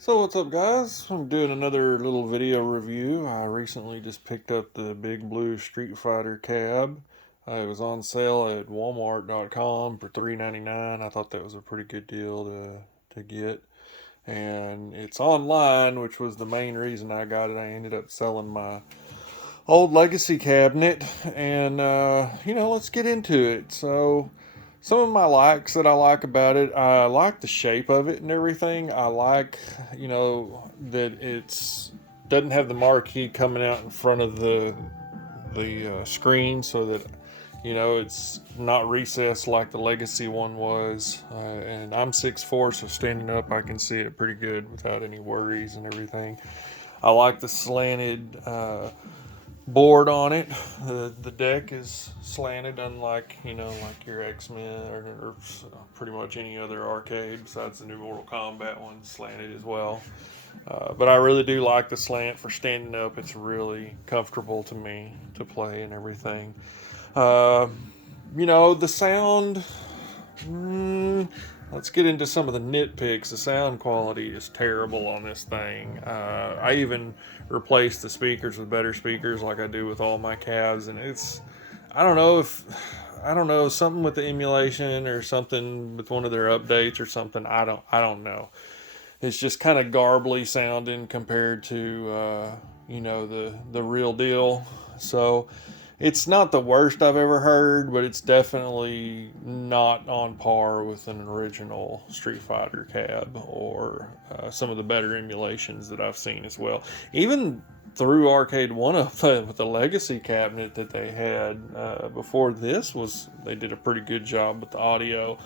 So what's up, guys? I'm doing another little video review. I recently just picked up the Big Blue Street Fighter cab. It was on sale at Walmart.com for $3.99. I thought that was a pretty good deal to get. And it's online, which was the main reason I got it. I ended up selling my old legacy cabinet, and let's get into it. So some of my likes that I like about it, I like the shape of it and everything. I like, that it's doesn't have the marquee coming out in front of the screen, so that it's not recessed like the legacy one was. And I'm 6'4", so standing up I can see it pretty good without any worries and everything. I like the slanted board on it. The deck is slanted, unlike like your X-Men or pretty much any other arcade besides the new Mortal Kombat one, slanted as well. But I really do like the slant for standing up. It's really comfortable to me to play and everything. Uh, the sound. Let's get into some of the nitpicks. The sound quality is terrible on this thing. I even replaced the speakers with better speakers, like I do with all my cabs, and I don't know if, I don't know, something with the emulation or something with one of their updates or something. I don't know. It's just kind of garbly sounding compared to, the real deal. So it's not the worst I've ever heard, but it's definitely not on par with an original Street Fighter cab or some of the better emulations that I've seen as well. Even through Arcade One Up with the Legacy cabinet that they had before this they did a pretty good job with the audio.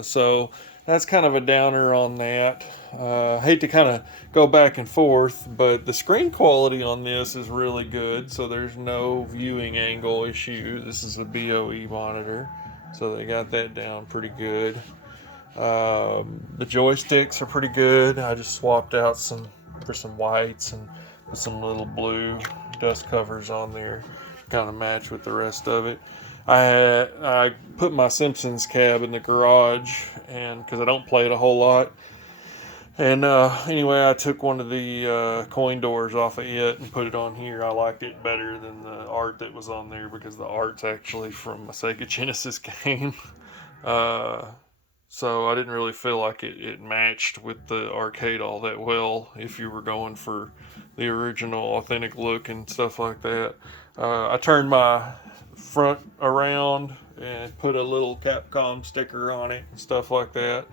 So that's kind of a downer on that. I hate to kind of go back and forth, but the screen quality on this is really good, so there's no viewing angle issue. This is a BOE monitor, so they got that down pretty good. The joysticks are pretty good. I just swapped out some for some whites and put some little blue dust covers on there to kind of match with the rest of it. I put my Simpsons cab in the garage, and because I don't play it a whole lot. And anyway, I took one of the coin doors off of it and put it on here. I liked it better than the art that was on there, because the art's actually from a Sega Genesis game. uh, so I didn't really feel like it matched with the arcade all that well if you were going for the original authentic look and stuff like that. I turned my front around and put a little Capcom sticker on it and stuff like that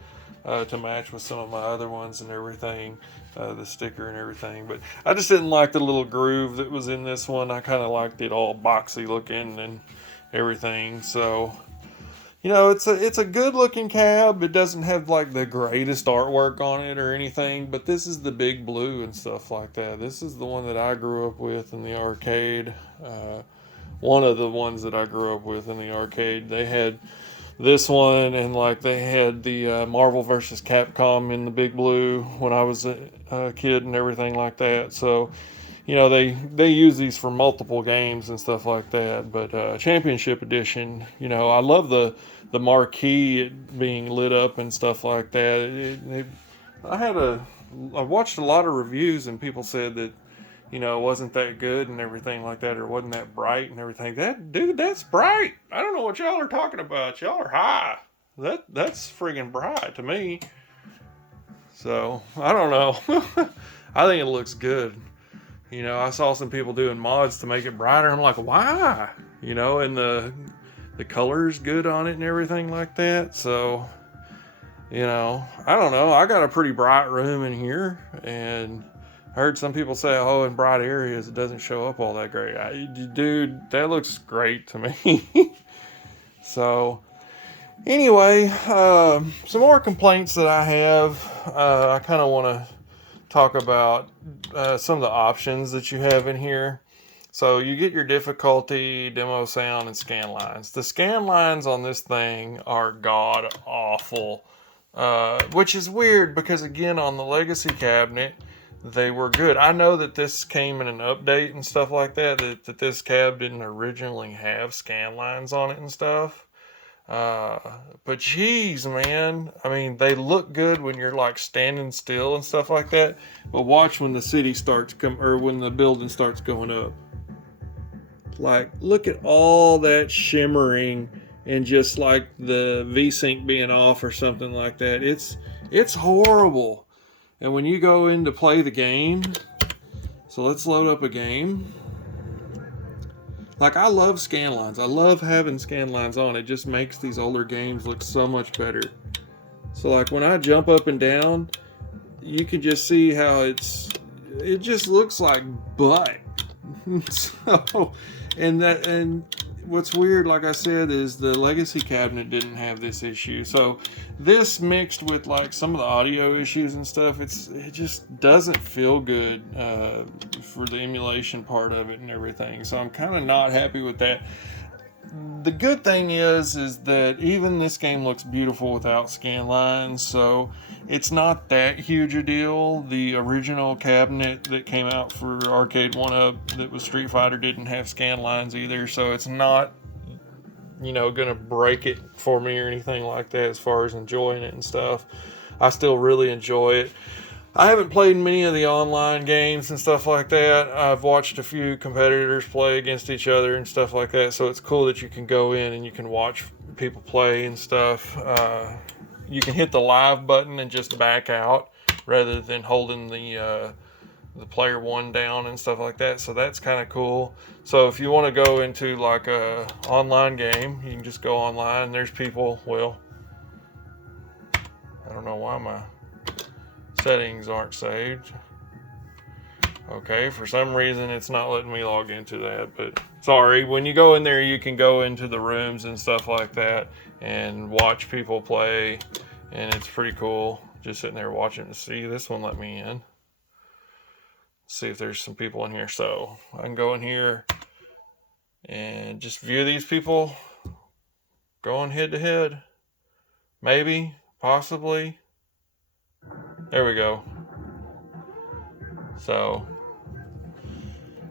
to match with some of my other ones and everything, the sticker and everything. But I just didn't like the little groove that was in this one. I kind of liked it all boxy looking and everything. So it's a good looking cab. It doesn't have like the greatest artwork on it or anything, but this is the Big Blue and stuff like that. This is the one that I grew up with in the arcade. One of the ones that I grew up with in the arcade. They had this one, and like they had the Marvel vs. Capcom in the Big Blue when I was a kid and everything like that. So they use these for multiple games and stuff like that. But Championship Edition, I love the marquee being lit up and stuff like that. I watched a lot of reviews, and people said that it wasn't that good and everything like that, or wasn't that bright and everything. That's bright. I don't know what y'all are talking about. Y'all are high. That's friggin' bright to me. So I don't know. I think it looks good. I saw some people doing mods to make it brighter. I'm like, why? And the color's good on it and everything like that. So, I don't know. I got a pretty bright room in here, and I heard some people say, oh, in bright areas it doesn't show up all that great. Dude, that looks great to me. So, anyway, some more complaints that I have. I kind of want to talk about some of the options that you have in here. So you get your difficulty, demo sound, and scan lines. The scan lines on this thing are god awful, which is weird because, again, on the Legacy cabinet, they were good. I know that this came in an update and stuff like that this cab didn't originally have scan lines on it and stuff. But geez, man, I mean, they look good when you're like standing still and stuff like that. But watch when the city starts or when the building starts going up. Like, look at all that shimmering and just like the V-Sync being off or something like that. It's horrible. And when you go in to play the game, so let's load up a game. Like, I love scan lines. I love having scan lines on. It just makes these older games look so much better. So like when I jump up and down, you can just see how it just looks like butt. So, and what's weird, like I said, is the legacy cabinet didn't have this issue. So this mixed with like some of the audio issues and stuff, it just doesn't feel good for the emulation part of it and everything. So I'm kind of not happy with that. The good thing is that even this game looks beautiful without scan lines, so it's not that huge a deal. The original cabinet that came out for Arcade 1-Up that was Street Fighter didn't have scan lines either, so it's not, gonna break it for me or anything like that as far as enjoying it and stuff. I still really enjoy it. I haven't played many of the online games and stuff like that. I've watched a few competitors play against each other and stuff like that, so it's cool that you can go in and you can watch people play and stuff. You can hit the live button and just back out rather than holding the player one down and stuff like that, so that's kind of cool. So if you want to go into like a online game, you can just go online. There's people, well, I don't know why my settings aren't saved. Okay, for some reason it's not letting me log into that, but sorry. When you go in there, you can go into the rooms and stuff like that and watch people play, and it's pretty cool just sitting there watching to see. This one let me in. See if there's some people in here. So I can go in here and just view these people going head to head. Maybe, possibly. There we go. So,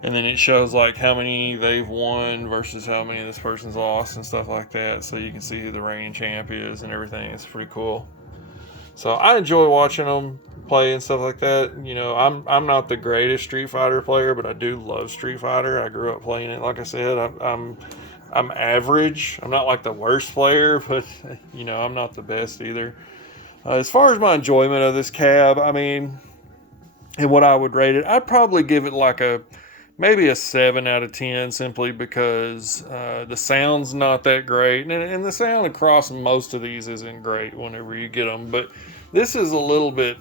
and then it shows like how many they've won versus how many this person's lost and stuff like that. So you can see who the reigning champ is and everything. It's pretty cool. So I enjoy watching them play and stuff like that. I'm not the greatest Street Fighter player, but I do love Street Fighter. I grew up playing it. Like I said, I'm average. I'm not like the worst player, but I'm not the best either. As far as my enjoyment of this cab, I mean, and what I would rate it, I'd probably give it like maybe a 7 out of 10, simply because the sound's not that great. And the sound across most of these isn't great whenever you get them. But this is a little bit,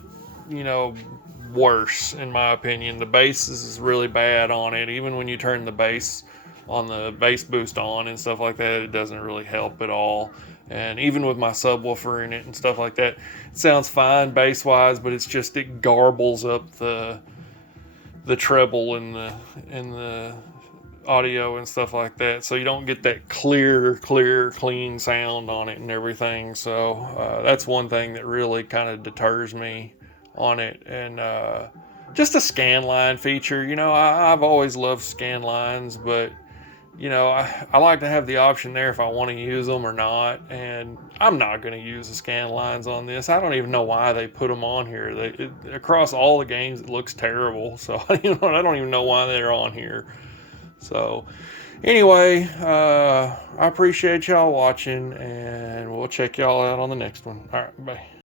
worse, in my opinion. The bass is really bad on it. Even when you turn the bass on the bass boost on and stuff like that, it doesn't really help at all. And even with my subwoofer in it and stuff like that, it sounds fine bass wise, but it garbles up the treble and the audio and stuff like that, so you don't get that clear clean sound on it and everything. So that's one thing that really kind of deters me on it. And just a scan line feature, I've always loved scan lines, but I like to have the option there if I want to use them or not, and I'm not going to use the scan lines on this. I don't even know why they put them on here. Across all the games, it looks terrible, so I don't even know why they're on here. So anyway, I appreciate y'all watching, and we'll check y'all out on the next one. All right, bye.